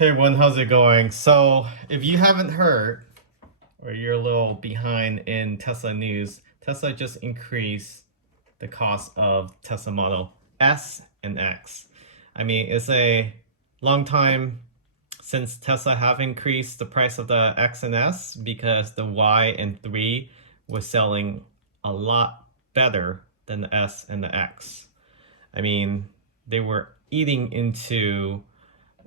Hey everyone, how's it going? So, if you haven't heard, or you're a little behind in Tesla news, Tesla just increased the cost of Tesla Model S and X. I mean, it's a long time since Tesla have increased the price of the X and S because the Y and 3 was selling a lot better than the S and the X. I mean, they were eating into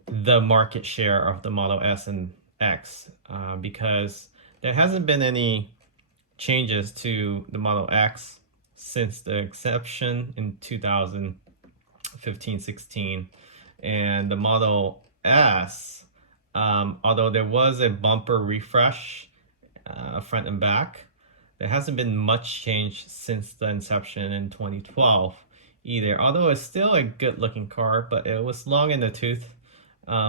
the market share of the Model S and X because there hasn't been any changes to the Model X since the exception in 2015-16, and the Model S, although there was a bumper refresh front and back, there hasn't been much change since the inception in 2012 either, although it's still a good looking car, but it was long in the tooth.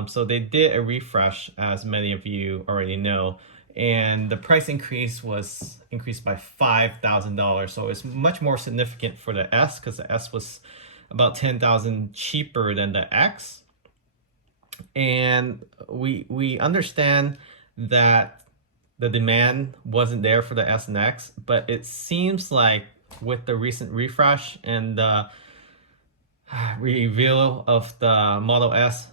So they did a refresh, as many of you already know, and the price increase was increased by $5,000. So it's much more significant for the S because the S was about $10,000 cheaper than the X. And we understand that the demand wasn't there for the S and X, but it seems like with the recent refresh and the reveal of the Model S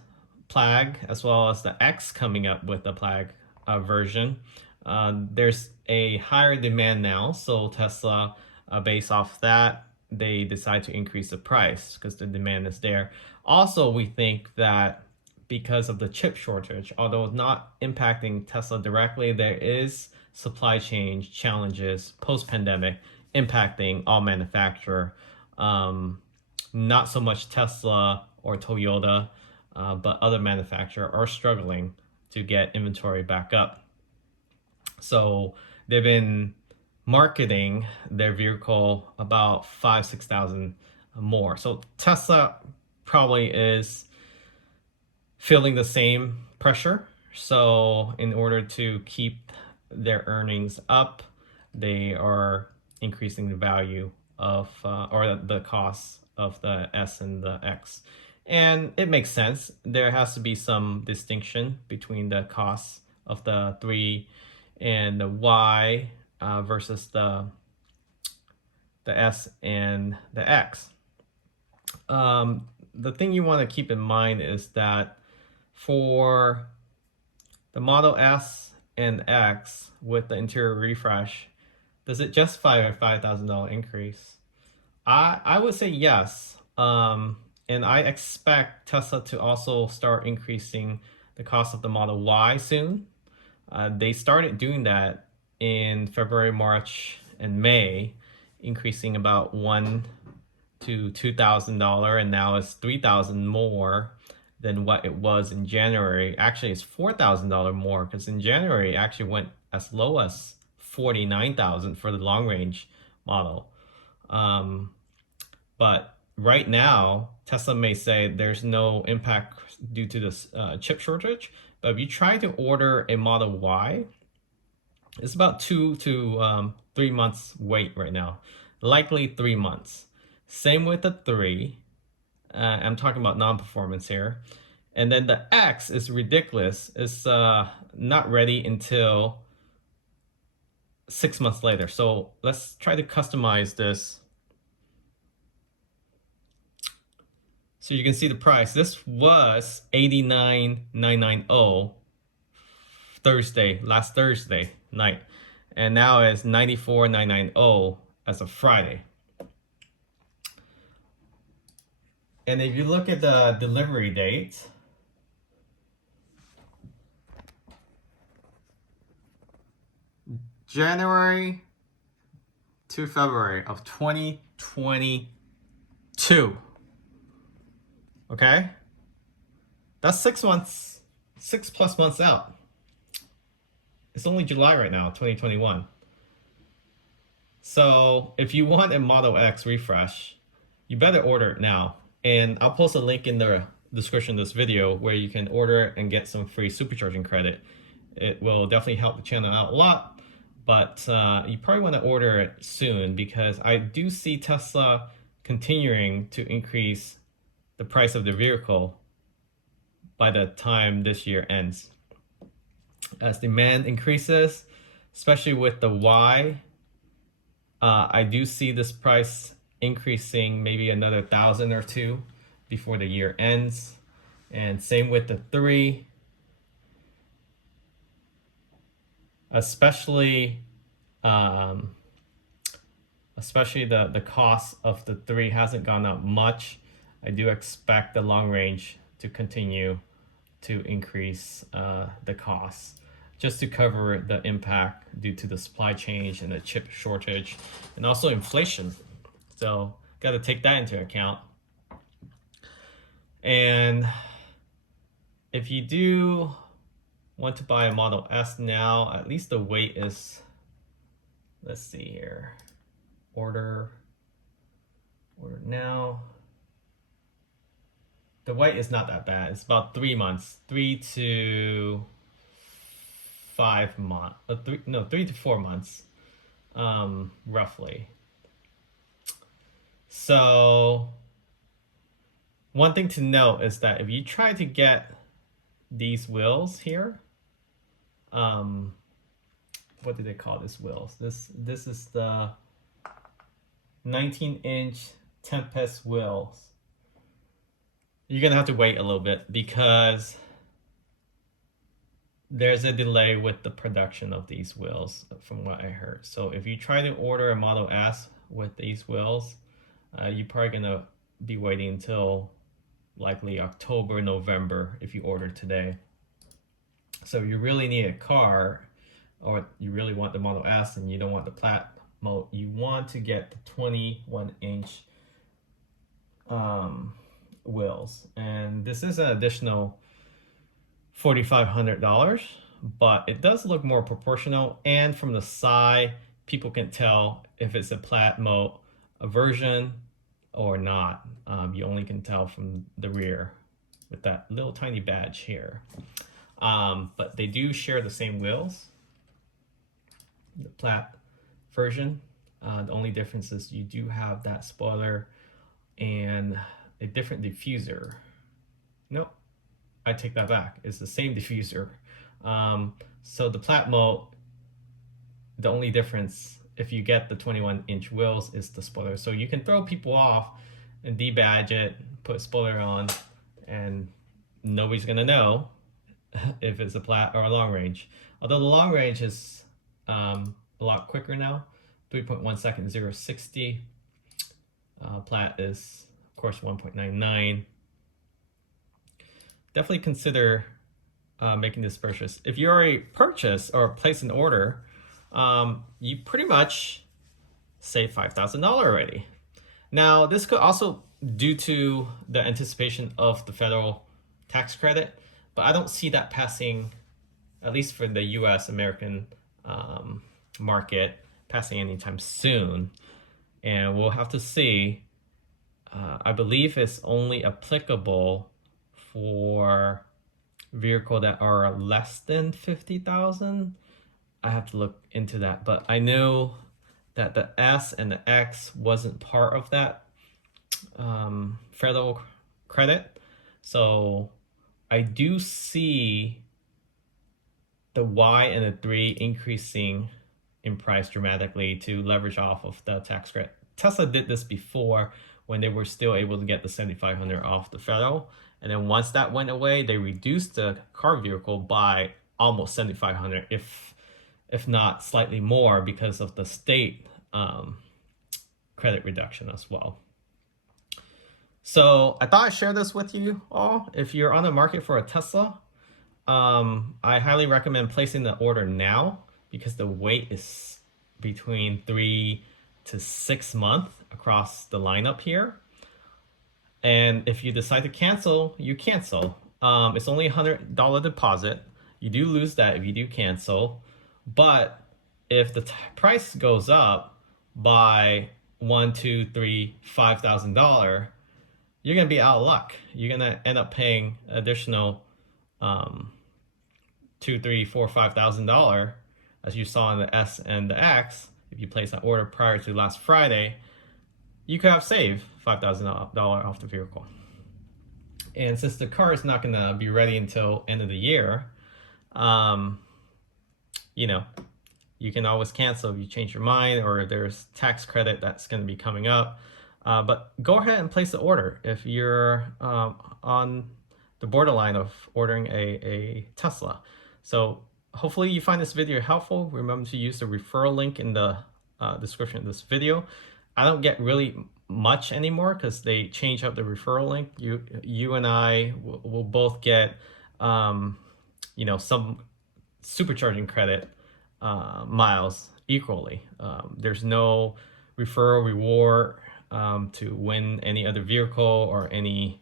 Plaid, as well as the X coming up with the Plaid version, there's a higher demand now. So Tesla, based off that, they decide to increase the price because the demand is there. Also, we think that because of the chip shortage, although not impacting Tesla directly, there is supply chain challenges post-pandemic impacting all manufacturers. Not so much Tesla or Toyota, but other manufacturers are struggling to get inventory back up. So they've been marketing their vehicle about 6,000 more. So Tesla probably is feeling the same pressure. So in order to keep their earnings up, they are increasing the value of or the cost of the S and the X. And it makes sense. There has to be some distinction between the costs of the 3 and the Y versus the S and the X. The thing you want to keep in mind is that for the Model S and X with the interior refresh, does it justify a $5,000 increase? I would say yes. And I expect Tesla to also start increasing the cost of the Model Y soon. They started doing that in February, March, and May, increasing about $1,000 to $2,000, and now it's $3,000 more than what it was in January. Actually, it's $4,000 more because in January it actually went as low as $49,000 for the long range model. But right now, Tesla may say there's no impact due to this chip shortage. But if you try to order a Model Y, it's about 2 to 3 months wait right now, likely 3 months. Same with the 3. I'm talking about non-performance here. And then the X is ridiculous. It's not ready until 6 months later. So let's try to customize this. So you can see the price. This was $89,990 last Thursday night. And now it's $94,990 as of Friday. And if you look at the delivery date, January to February of 2022. Okay? That's 6 months, 6+ months out. It's only July right now, 2021. So if you want a Model X refresh, you better order it now. And I'll post a link in the description of this video where you can order it and get some free supercharging credit. It will definitely help the channel out a lot, but you probably want to order it soon because I do see Tesla continuing to increase the price of the vehicle by the time this year ends. As demand increases, especially with the Y, I do see this price increasing maybe another 1,000 or two before the year ends. And same with the 3, especially the cost of the 3 hasn't gone up much. I do expect the long range to continue to increase the costs just to cover the impact due to the supply chain and the chip shortage and also inflation. So got to take that into account. And if you do want to buy a Model S now, at least the weight is, let's see here, order now. The weight is not that bad. It's about 3 months, 3 to 5 months, 3 to 4 months, roughly. So one thing to note is that if you try to get these wheels here, what do they call these wheels? This is the 19-inch Tempest wheels. You're gonna have to wait a little bit because there's a delay with the production of these wheels from what I heard. So if you try to order a Model S with these wheels, you're probably gonna be waiting until likely October, November if you order today. So you really need a car, or you really want the Model S and you don't want the Plaid mode, you want to get the 21-inch wheels. And this is an additional $4,500, but it does look more proportional, and from the side people can tell if it's a Plaid mode version or not. You only can tell from the rear with that little tiny badge here. But they do share the same wheels, the Plaid version. The only difference is you do have that spoiler and a different diffuser. Nope, I take that back. It's the same diffuser. So the Plaid mode, the only difference if you get the 21-inch wheels is the spoiler. So you can throw people off and debadge it, put a spoiler on, and nobody's gonna know if it's a Plaid or a long range. Although the long range is a lot quicker now, 3.1 seconds, 0-60. Plaid is, of course, 1.99. Definitely consider making this purchase. If you already purchased or placed an order, you pretty much save $5,000 already. Now, this could also due to the anticipation of the federal tax credit, but I don't see that passing, at least for the US American market, passing anytime soon. And we'll have to see. I believe it's only applicable for vehicles that are less than 50,000. I have to look into that, but I know that the S and the X wasn't part of that federal credit. So I do see the Y and the 3 increasing in price dramatically to leverage off of the tax credit. Tesla did this before when they were still able to get the $7,500 off the federal. And then once that went away, they reduced the car vehicle by almost $7,500, if not slightly more, because of the state credit reduction as well. So I thought I'd share this with you all. If you're on the market for a Tesla, I highly recommend placing the order now because the wait is between 3 to 6 months across the lineup here. And if you decide to cancel, you cancel. It's only $100 deposit. You do lose that if you do cancel. But if the price goes up by $1,000, $2,000, $3,000, $5,000, you're gonna be out of luck. You're gonna end up paying additional $2,000, $3,000, $4,000, $5,000, as you saw in the S and the X. If you place an order prior to last Friday, you could have saved $5,000 off the vehicle. And since the car is not going to be ready until end of the year, um, you know, you can always cancel if you change your mind, or if there's tax credit that's going to be coming up. But go ahead and place the order if you're on the borderline of ordering a Tesla. So hopefully you find this video helpful. Remember to use the referral link in the description of this video. I don't get really much anymore because they change up the referral link. You and I will both get some supercharging credit miles equally. There's no referral reward to win any other vehicle or any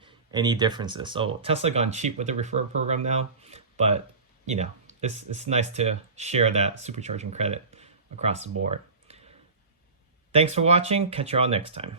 differences. So Tesla gone cheap with the referral program now, but it's nice to share that supercharging credit across the board. Thanks for watching. Catch you all next time.